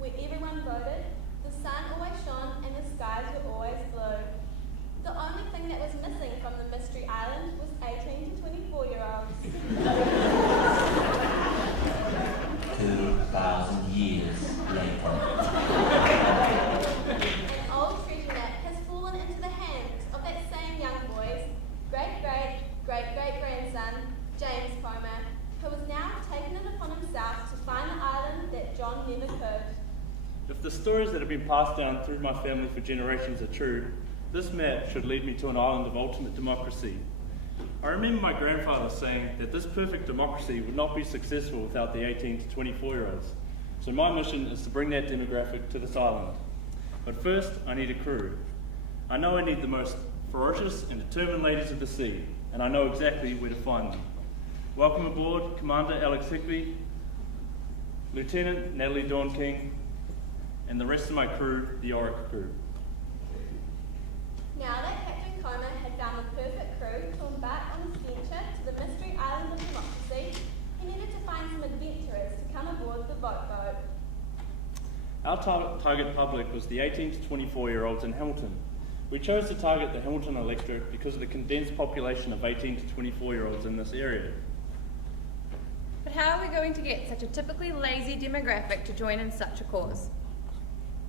where everyone voted, the sun always shone and the skies were always blue. The only thing that was missing from the mystery island was 18 to 24-year-olds. 2,000 years later. An old treasure map has fallen into the hands of that same young boy's great-great-great-great-grandson, James Comer, who has now taken it upon himself to find the island that John never could. If the stories that have been passed down through my family for generations are true, this map should lead me to an island of ultimate democracy. I remember my grandfather saying that this perfect democracy would not be successful without the 18 to 24-year-olds. So my mission is to bring that demographic to this island. But first, I need a crew. I know I need the most ferocious and determined ladies of the sea, and I know exactly where to find them. Welcome aboard Commander Alex Higby, Lieutenant Natalie Dawn King, and the rest of my crew, the Oracle crew. Now that Captain Comer had found the perfect crew to embark on his venture to the mystery island of democracy, he needed to find some adventurers to come aboard the boat. Our target public was the 18 to 24-year-olds in Hamilton. We chose to target the Hamilton electorate because of the condensed population of 18 to 24-year-olds in this area. But how are we going to get such a typically lazy demographic to join in such a cause?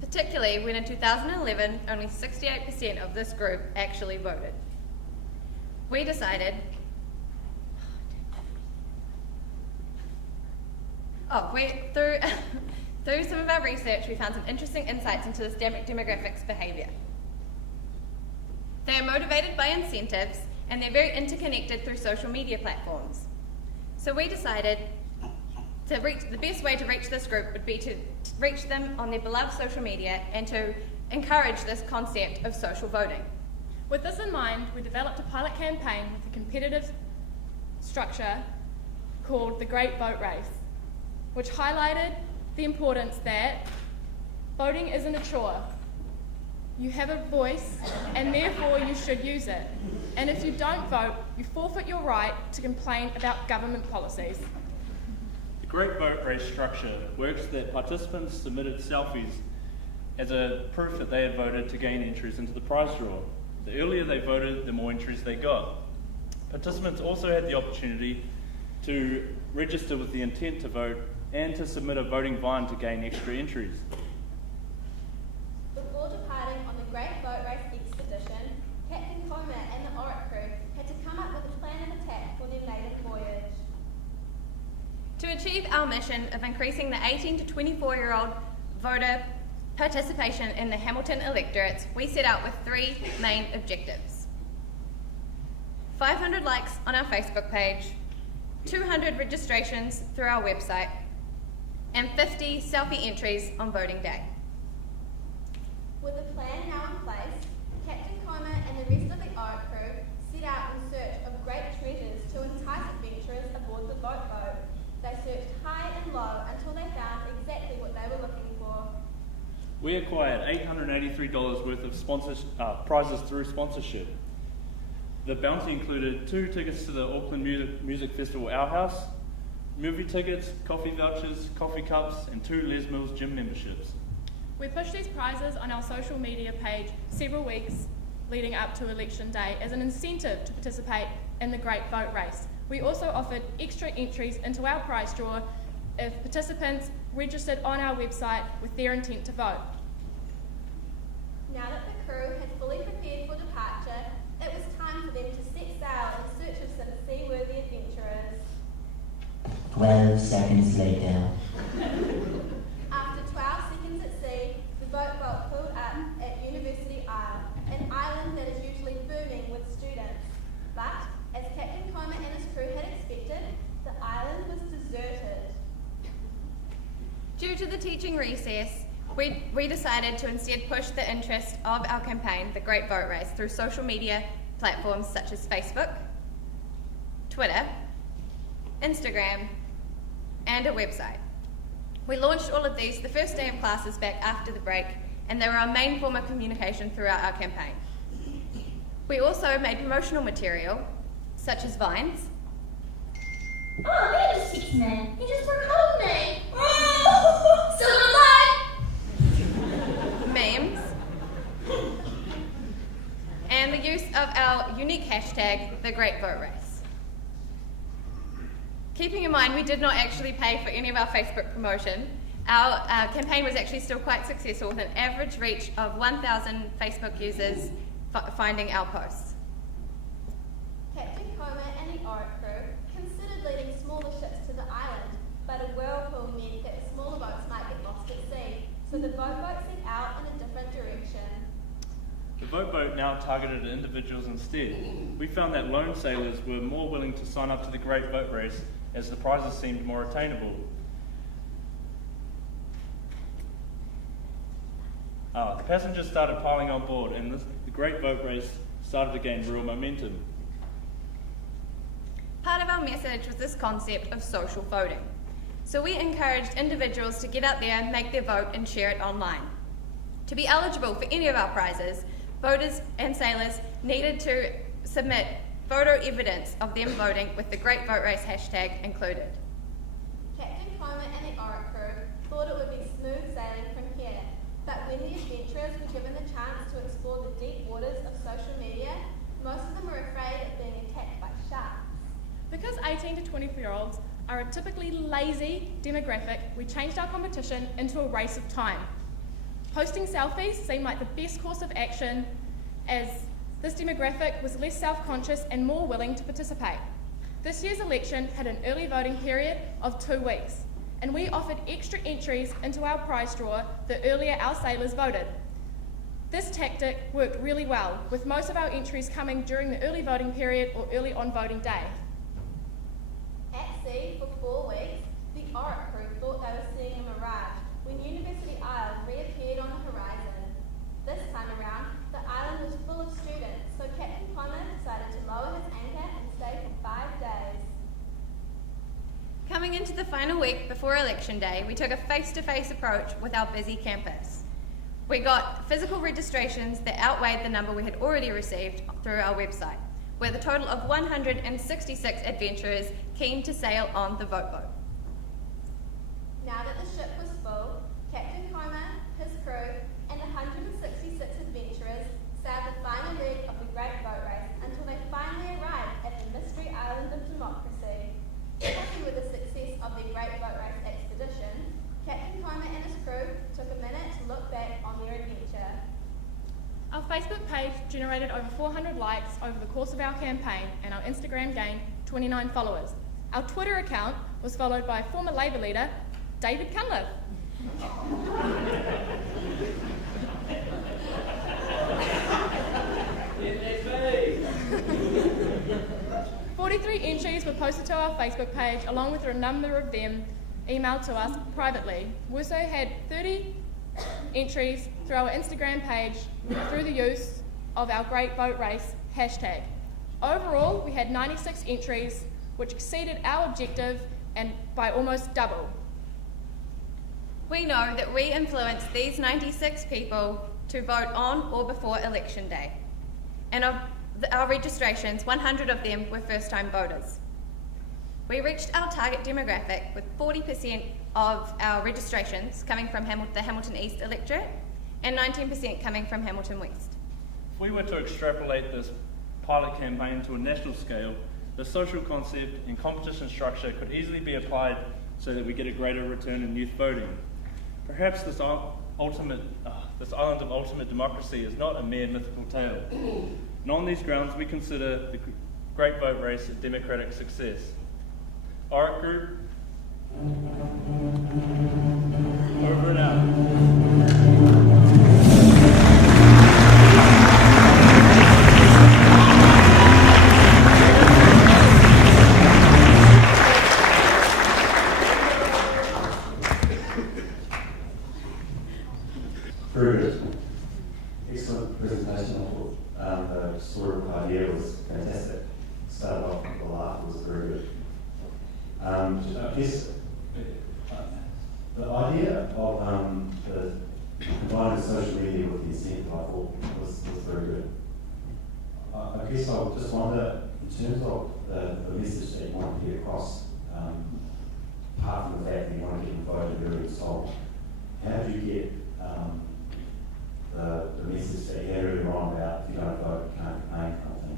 Particularly when in 2011, only 68% of this group actually voted. We decided, through some of our research, we found some interesting insights into this demographics behaviour. They are motivated by incentives, and they're very interconnected through social media platforms. So we decided the best way to reach this group would be to reach them on their beloved social media and to encourage this concept of social voting. With this in mind, we developed a pilot campaign with a competitive structure called the Great Vote Race, which highlighted the importance that voting isn't a chore. You have a voice, and therefore you should use it. And if you don't vote, you forfeit your right to complain about government policies. The Great Vote Race structure works that participants submitted selfies as a proof that they had voted to gain entries into the prize draw. The earlier they voted, the more entries they got. Participants also had the opportunity to register with the intent to vote and to submit a voting vine to gain extra entries. Before departing on the Great Boat Race expedition, Captain Comer and the Oracle crew had to come up with a plan of attack for their maiden voyage. To achieve our mission of increasing the 18 to 24-year-old voter participation in the Hamilton electorates, we set out with three main objectives: 500 likes on our Facebook page, 200 registrations through our website, and 50 selfie entries on voting day. With a plan now in place, Captain Comer and the rest of the Oracle crew set out in search of great treasures to entice adventurers aboard the boat. They searched high and low until they found exactly what they were looking for. We acquired $883 worth of prizes through sponsorship. The bounty included 2 tickets to the Auckland Music Festival Our House, movie tickets, coffee vouchers, coffee cups, and 2 Les Mills gym memberships. We pushed these prizes on our social media page several weeks leading up to election day as an incentive to participate in the Great Vote Race. We also offered extra entries into our prize draw if participants registered on our website with their intent to vote. Now that the crew had fully prepared for departure, it was time for them to set sail in search of some seaworthy adventurers. 12 seconds later. After 12 seconds at sea, the boat pulled up at University Isle, an island that is usually booming with students. But, as Captain Comer and his crew had expected, the island was deserted. Due to the teaching recess, we decided to instead push the interest of our campaign, the Great Vote Race, through social media platforms such as Facebook, Twitter, Instagram, and a website. We launched all of these the first day of classes back after the break, and they were our main form of communication throughout our campaign. We also made promotional material, such as vines. Oh, wait a second. You just broke home me. Still alive? our unique hashtag, the Great Vote Race. Keeping in mind we did not actually pay for any of our Facebook promotion, our campaign was actually still quite successful with an average reach of 1,000 Facebook users finding our posts. Captain Comer and the Oric crew considered leading smaller ships to the island, but a whirlpool meant that the smaller boats might get lost at sea, so the boat set out in a different direction. The boat now targeted individuals instead. We found that lone sailors were more willing to sign up to the Great Boat Race as the prizes seemed more attainable. The passengers started piling on board, and the Great Boat Race started to gain real momentum. Part of our message was this concept of social voting. So we encouraged individuals to get out there, make their vote, and share it online. To be eligible for any of our prizes, voters and sailors needed to submit photo evidence of them voting with the Great Vote Race hashtag included. Captain Comer and the Oric crew thought it would be smooth sailing from here, but when the adventurers were given the chance to explore the deep waters of social media, most of them were afraid of being attacked by sharks. Because 18 to 24-year-olds are a typically lazy demographic, we changed our competition into a race of time. Posting selfies seemed like the best course of action, as this demographic was less self-conscious and more willing to participate. This year's election had an early voting period of 2 weeks, and we offered extra entries into our prize draw the earlier our sailors voted. This tactic worked really well, with most of our entries coming during the early voting period or early on voting day. At sea for 4 weeks, the Oric crew thought they were seeing a mirage when University Isle reappeared on the horizon. This time around, the island was full of students, so Captain Comer decided to lower his anchor and stay for 5 days. Coming into the final week before Election Day, we took a face-to-face approach with our busy campus. We got physical registrations that outweighed the number we had already received through our website, with a total of 166 adventurers keen to sail on the vote boat. Now that the ship was full, Captain Comer, his crew, and 166 adventurers sailed the final leg of the Great Boat Race until they finally arrived at the mystery island of democracy. Happy with the success of the Great Boat Race expedition, Captain Comer and his crew took a minute to look back on their adventure. Our Facebook page generated over 400 likes over the course of our campaign, and our Instagram gained 29 followers. Our Twitter account was followed by former Labour leader, David Cunliffe. 43 entries were posted to our Facebook page, along with a number of them emailed to us privately. We also had 30 entries through our Instagram page through the use of our Great Boat Race hashtag. Overall, we had 96 entries, which exceeded our objective and by almost double. We know that we influenced these 96 people to vote on or before Election Day. And of our registrations, 100 of them were first-time voters. We reached our target demographic with 40% of our registrations coming from the Hamilton East electorate and 19% coming from Hamilton West. If we were to extrapolate this pilot campaign to a national scale, the social concept and competition structure could easily be applied so that we get a greater return in youth voting. Perhaps this island of ultimate democracy is not a mere mythical tale. And on these grounds, we consider the Great Boat Race a democratic success. Oric Group, over and out. Very good. Excellent presentation. The sort of idea was fantastic. Started off with a laugh, it was very good. I guess the idea of the combining social media with the incentive, I thought was very good. I guess I just wonder, in terms of the message that you want to get across, apart from the fact that you want to get voted early and sold, how do you get the message that you had earlier on about if you don't vote, you can't campaign kind of thing?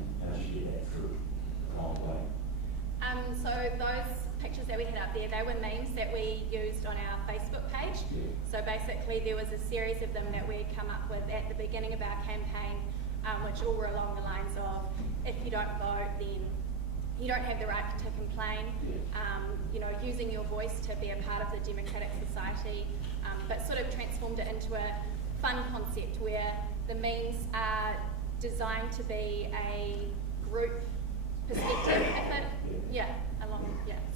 So those pictures that we had up there, they were memes that we used on our Facebook page. So basically there was a series of them that we'd come up with at the beginning of our campaign, which all were along the lines of, if you don't vote, then you don't have the right to complain, you know, using your voice to be a part of the democratic society, but sort of transformed it into a fun concept where the memes are designed to be a group perspective,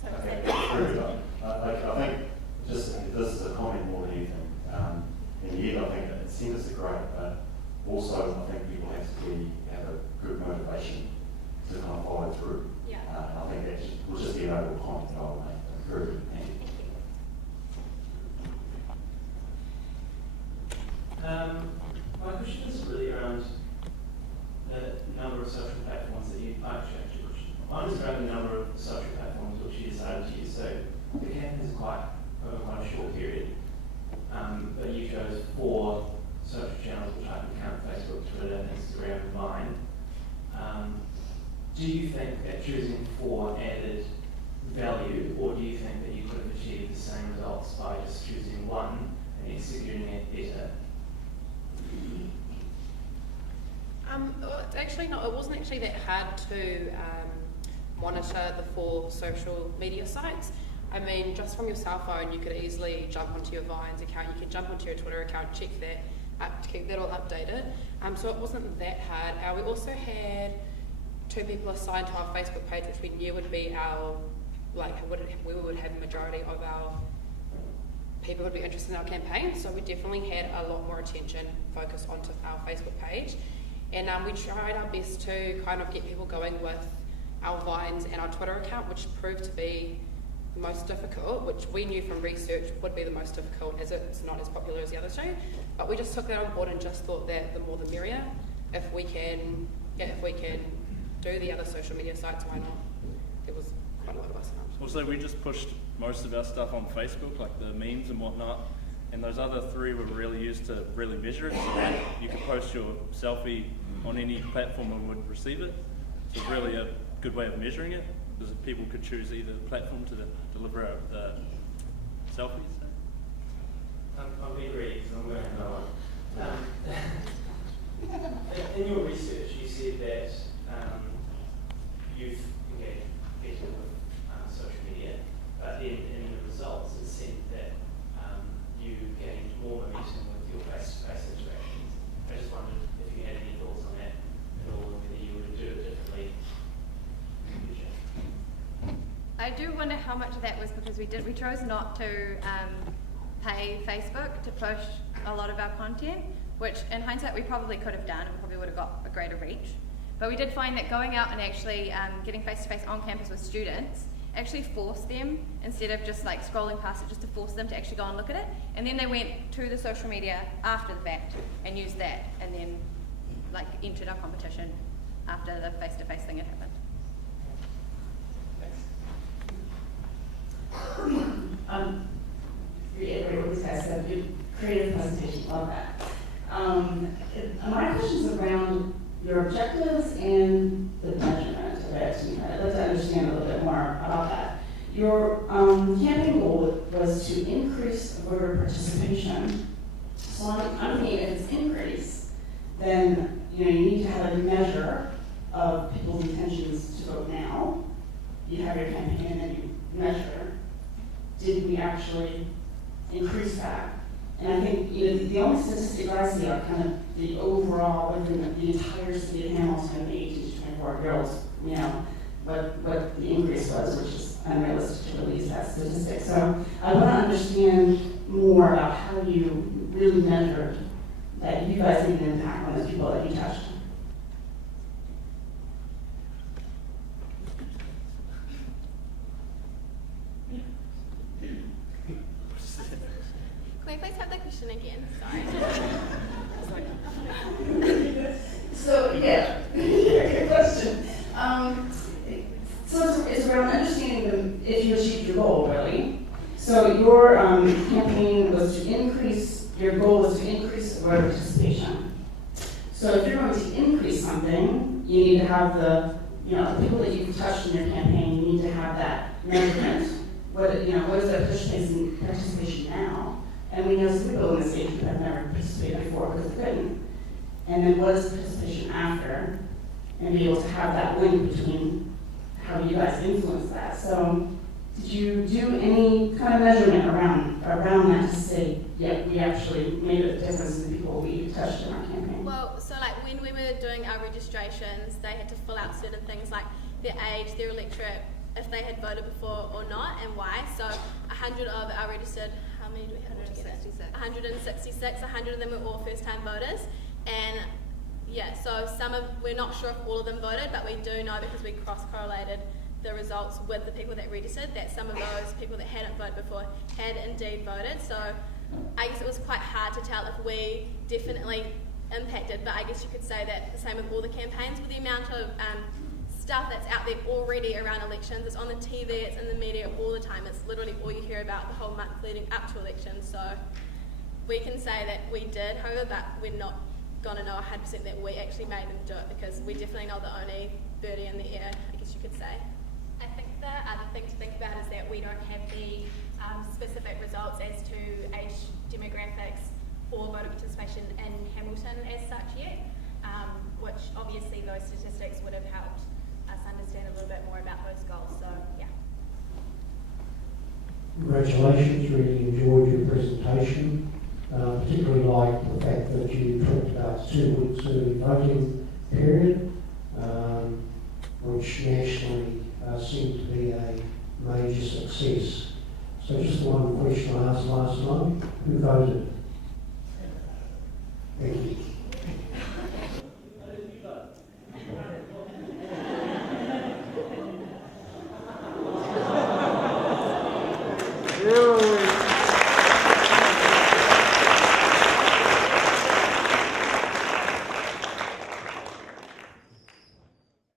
so Okay, that's very good. I think just this is a comment more than anything. In the end, I think it seems it's great, but also I think people have to have a good motivation to kind of follow through. Yeah. I think that will just be an overall comment that I will make. Very good. Thank you. My question is really around the number of social platforms that Mine is around the number of social platforms which you decided to use. So the campaign is quite a short period, but you chose 4 social channels, which I can count: Facebook, Twitter, Instagram, and Vine. Do you think that choosing 4 added value, or do you think that you could have achieved the same results by just choosing 1 and executing it better? It's actually not. It wasn't actually that hard to monitor the 4 social media sites. I mean, just from your cell phone, you could easily jump onto your Vines account. You could jump onto your Twitter account, check that, to keep that all updated. So it wasn't that hard. We also had 2 people assigned to our Facebook page, which we knew would be our, we would have the majority of our people who would be interested in our campaign. So we definitely had a lot more attention focused onto our Facebook page. And we tried our best to kind of get people going with our Vines and our Twitter account, which proved to be the most difficult, which we knew from research would be the most difficult, as it's not as popular as the other 2. But we just took that on board and just thought that the more the merrier. If we can do the other social media sites, why not? It was quite a lot of us. Also, we just pushed most of our stuff on Facebook, like the memes and whatnot, and those other 3 were really used to really measure it. So like, you could post your selfie on any platform and would receive it. So it's really a good way of measuring it, because people could choose either platform to deliver the selfies. I'll be greedy because I'm going to know one. In your research, you said that you've engaged better with social media, but then in the results it said that you gained more momentum with your face-to-face interactions. I just wondered if you had any thoughts on that at all, and whether you would do it differently in the future. I do wonder how much of that was because we chose not to pay Facebook to push a lot of our content, which in hindsight we probably could have done and probably would have got a greater reach. But we did find that going out and actually getting face-to-face on campus with students actually forced them, instead of just like scrolling past it, just to force them to actually go and look at it. And then they went to the social media after the fact and used that, and then like entered our competition after the face-to-face thing had happened. Reiterate what these guys said, good creative presentation, love that. My question's around your objectives and the measurement of it. I'd like to understand a little bit more about that. Your campaign goal was to increase voter participation. So I'm thinking if it's increase, then you need to have a measure of people's intentions to vote now. You have your campaign and then you measure. Did we actually increase that? And I think the only statistic I see are kind of the overall within the entire city of Hamilton, 18 to 24-year-olds, what the increase was, which is unrealistic to release that statistic. So I want to understand more about how you really measured that you guys made an impact on those people that you touched. Can we please have the question again? Sorry. So, yeah, good question. So it's around understanding if you achieved your goal, really. So your campaign was to increase, your goal was to increase voter participation. So if you're going to increase something, you need to have the people that you've touched in your campaign, you need to have that that measurement? What is their participation now? And we know some people in this age group have never participated before because they couldn't. And then what is participation after? And be able to have that link between how you guys influence that. So did you do any kind of measurement around that to say, yeah, we actually made a difference in the people we touched in our campaign? Well, so like when we were doing our registrations, they had to fill out certain things like their age, their electorate, if they had voted before or not, and why. So 100 of our registered, how many do we have? 166. 100 of them were all first-time voters, and yeah, so we're not sure if all of them voted, but we do know because we cross-correlated the results with the people that registered that some of those people that hadn't voted before had indeed voted. So I guess it was quite hard to tell if we definitely impacted, but I guess you could say that the same with all the campaigns, with the amount of stuff that's out there already around elections. It's on the TV, it's in the media all the time. It's literally all you hear about the whole month leading up to elections. So we can say that we did, however, but we're not going to know 100% that we actually made them do it, because we definitely know the only birdie in the air, I guess you could say. I think the other thing to think about is that we don't have the specific results as to age demographics or voter participation in Hamilton as such yet, which obviously those statistics would have helped us understand a little bit more about those goals. So yeah. Congratulations, really enjoyed your presentation. Particularly like the fact that you talked about 2 weeks early voting period, which nationally seemed to be a major success. So just one question I asked last night: who voted? Thank you. Here we